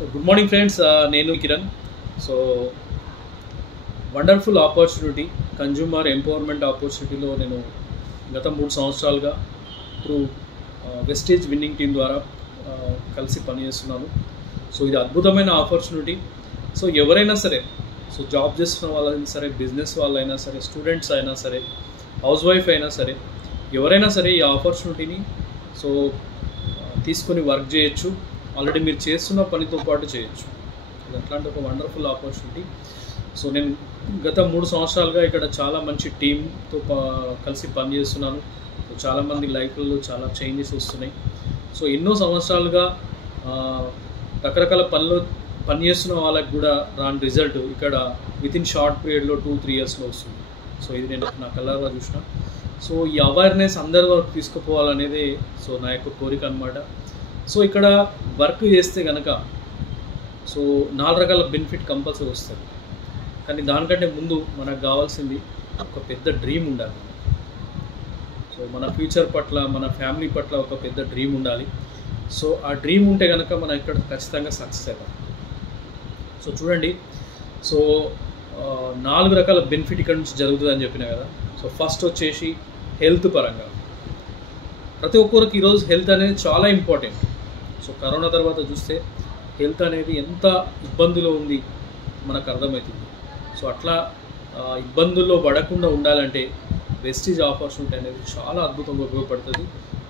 So good morning friends, Nenu Kiran. So wonderful opportunity consumer empowerment ఆపర్చునిటీలో నేను గత 3 సంవత్సరాలుగా త్రూ వెస్టేజ్ విన్నింగ్ టీం ద్వారా కలిసి పనిచేస్తున్నాను. సో ఇది అద్భుతమైన ఆపర్చునిటీ. సో ఎవరైనా సరే, సో జాబ్ చేస్తున్న వాళ్ళైనా సరే, బిజినెస్ వాళ్ళైనా సరే, స్టూడెంట్స్ అయినా సరే, హౌస్ వైఫ్ అయినా సరే, ఎవరైనా సరే ఈ ఆపర్చునిటీని సో తీసుకొని వర్క్ చేయొచ్చు. ఆల్రెడీ మీరు చేస్తున్న పనితో పాటు చేయొచ్చు. ఇది అట్లాంటి ఒక వండర్ఫుల్ ఆపర్చునిటీ. సో నేను గత 3 సంవత్సరాలుగా ఇక్కడ చాలా మంచి టీంతో కలిసి పనిచేస్తున్నాను. సో చాలామంది లైఫ్లలో చాలా చేంజెస్ వస్తున్నాయి. సో ఎన్నో సంవత్సరాలుగా రకరకాల పనిచేస్తున్న వాళ్ళకి కూడా రాని రిజల్ట్ ఇక్కడ వితిన్ షార్ట్ పీరియడ్లో 2-3 ఇయర్స్లో వస్తుంది. సో ఇది నేను నా కళ్ళారా చూసిన. సో ఈ అవేర్నెస్ అందరి వరకు తీసుకుపోవాలనేది సో నా యొక్క కోరిక అనమాట. సో ఇక్కడ వర్క్ చేస్తే కనుక సో 4 రకాల బెనిఫిట్ కంపల్సరీ వస్తుంది. కానీ దానికంటే ముందు మనకు కావాల్సింది ఒక పెద్ద డ్రీమ్ ఉండాలి. సో మన ఫ్యూచర్ పట్ల, మన ఫ్యామిలీ పట్ల ఒక పెద్ద డ్రీమ్ ఉండాలి. సో ఆ డ్రీమ్ ఉంటే కనుక మనం ఇక్కడ ఖచ్చితంగా సక్సెస్ అవుతాం. సో చూడండి, సో 4 రకాల బెనిఫిట్ ఇక్కడ నుంచి జరుగుతుందని చెప్పినా కదా. సో ఫస్ట్ వచ్చేసి హెల్త్ పరంగా ప్రతి ఒక్కరికి ఈరోజు హెల్త్ అనేది చాలా ఇంపార్టెంట్. సో కరోనా తర్వాత చూస్తే హెల్త్ అనేది ఎంత ఇబ్బందిలో ఉంది మనకు అర్థమవుతుంది. సో అట్లా ఇబ్బందుల్లో పడకుండా ఉండాలంటే వెస్టీజ్ ఆపర్చునిటీ అనేది చాలా అద్భుతంగా ఉపయోగపడుతుంది.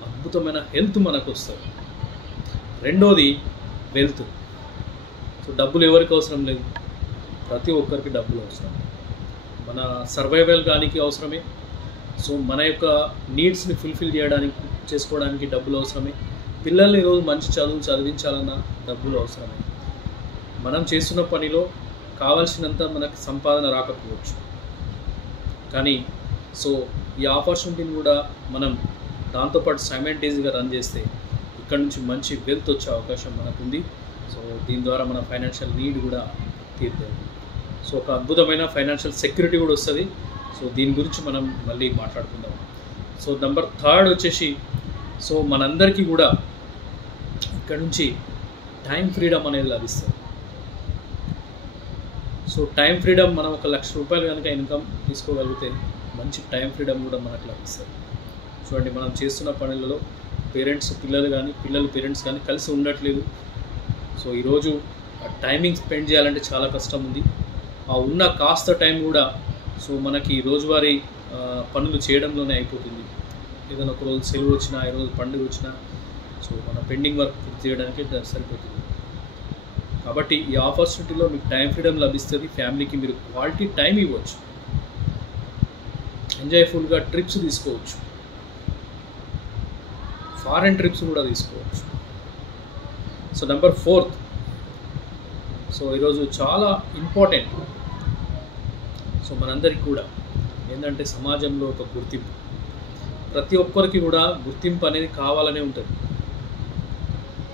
అద్భుతమైన హెల్త్ మనకు వస్తుంది. రెండోది వెల్త్. సో డబ్బులు ఎవరికి అవసరం లేదు, ప్రతి ఒక్కరికి డబ్బులు అవసరం. మన సర్వైవల్ కానికి అవసరమే. సో మన యొక్క నీడ్స్ని ఫుల్ఫిల్ చేసుకోవడానికి డబ్బులు అవసరమే. పిల్లల్ని ఈరోజు మంచి చదువు చదివించాలన్నా డబ్బులు అవసరమే. మనం చేస్తున్న పనిలో కావాల్సినంత మనకు సంపాదన రాకపోవచ్చు, కానీ సో ఈ ఆపర్చునిటీని కూడా మనం దాంతోపాటు సైమల్టేనియస్గా రన్ చేస్తే ఇక్కడ నుంచి మంచి వెల్త్ వచ్చే అవకాశం మనకు ఉంది. సో దీని ద్వారా మన ఫైనాన్షియల్ నీడ్ కూడా తీరుతుంది. సో ఒక అద్భుతమైన ఫైనాన్షియల్ సెక్యూరిటీ కూడా వస్తుంది. సో దీని గురించి మనం మళ్ళీ మాట్లాడుకుందాం. సో నెంబర్ 3 వచ్చేసి సో మనందరికీ కూడా ఇక్కడ నుంచి టైం ఫ్రీడమ్ అనేది లభిస్తుంది. సో టైం ఫ్రీడమ్ మనం ₹1,00,000 కనుక ఇన్కమ్ తీసుకోగలిగితే మంచి టైం ఫ్రీడమ్ కూడా మనకు లభిస్తుంది. చూడండి, మనం చేస్తున్న పనులలో పేరెంట్స్ పిల్లలు పేరెంట్స్ కానీ కలిసి ఉండట్లేదు. సో ఈరోజు ఆ టైమింగ్ స్పెండ్ చేయాలంటే చాలా కష్టం ఉంది. ఆ ఉన్న కాస్త టైం కూడా సో మనకి రోజువారీ పనులు చేయడంలోనే అయిపోతుంది. ఏదైనా ఒక రోజు సెలవు వచ్చినా, ఈరోజు పండుగ వచ్చినా సో మన పెండింగ్ వర్క్ పూర్తి చేయడానికి సరిపోతుంది. కాబట్టి ఈ ఆపర్చునిటీలో మీకు టైం ఫ్రీడమ్ లభిస్తుంది. ఫ్యామిలీకి మీరు క్వాలిటీ టైం ఇవ్వచ్చు, ఎంజాయ్ఫుల్గా ట్రిప్స్ తీసుకోవచ్చు, ఫారెన్ ట్రిప్స్ కూడా తీసుకోవచ్చు. సో నెంబర్ 4, సో ఈరోజు చాలా ఇంపార్టెంట్. సో మనందరికీ కూడా ఏంటంటే సమాజంలో ఒక గుర్తింపు. ప్రతి ఒక్కరికి కూడా గుర్తింపు అనేది కావాలనే ఉంటుంది.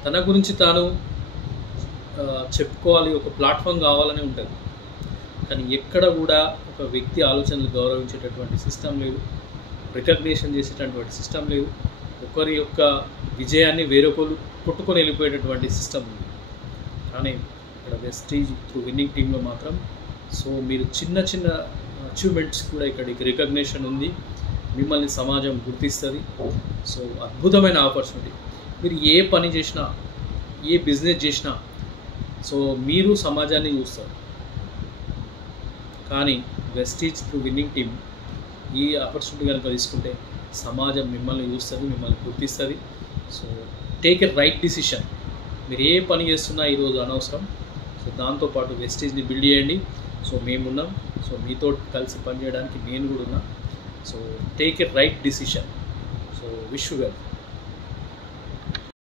తన గురించి తాను చెప్పుకోవాలి, ఒక ప్లాట్ఫామ్ కావాలనే ఉంటుంది. కానీ ఎక్కడ కూడా ఒక వ్యక్తి ఆలోచనలు గౌరవించేటటువంటి సిస్టమ్ లేదు, రికగ్నిషన్ చేసేటటువంటి సిస్టమ్ లేదు. ఒకరి యొక్క విజయాన్ని వేరొకరు కొట్టుకొని వెళ్ళిపోయేటటువంటి సిస్టమ్ ఉంది. కానీ ఇక్కడ వెస్టీజ్ త్రూ విన్నింగ్ టీంలో మాత్రం సో మీరు చిన్న చిన్న అచీవ్మెంట్స్ కూడా ఇక్కడికి రికగ్నిషన్ ఉంది. మిమ్మల్ని సమాజం గుర్తిస్తుంది. సో అద్భుతమైన ఆపర్చునిటీ. మీరు ఏ పని చేసినా, ఏ బిజినెస్ చేసినా సో మీరు సమాజాన్ని చూస్తారు. కానీ వెస్టీజ్ త్రూ విన్నింగ్ టీమ్ ఈ ఆపర్చునిటీ కనుక తీసుకుంటే సమాజం మిమ్మల్ని చూస్తుంది, మిమ్మల్ని గుర్తిస్తుంది. So take a right decision. మీరు ఏ పని చేస్తున్నా ఈరోజు అనవసరం. సో దాంతోపాటు వెస్టీజ్ని బిల్డ్ చేయండి. సో మేమున్నాం. సో మీతో కలిసి పనిచేయడానికి నేను కూడా ఉన్నా. So take a right decision. So wish you well.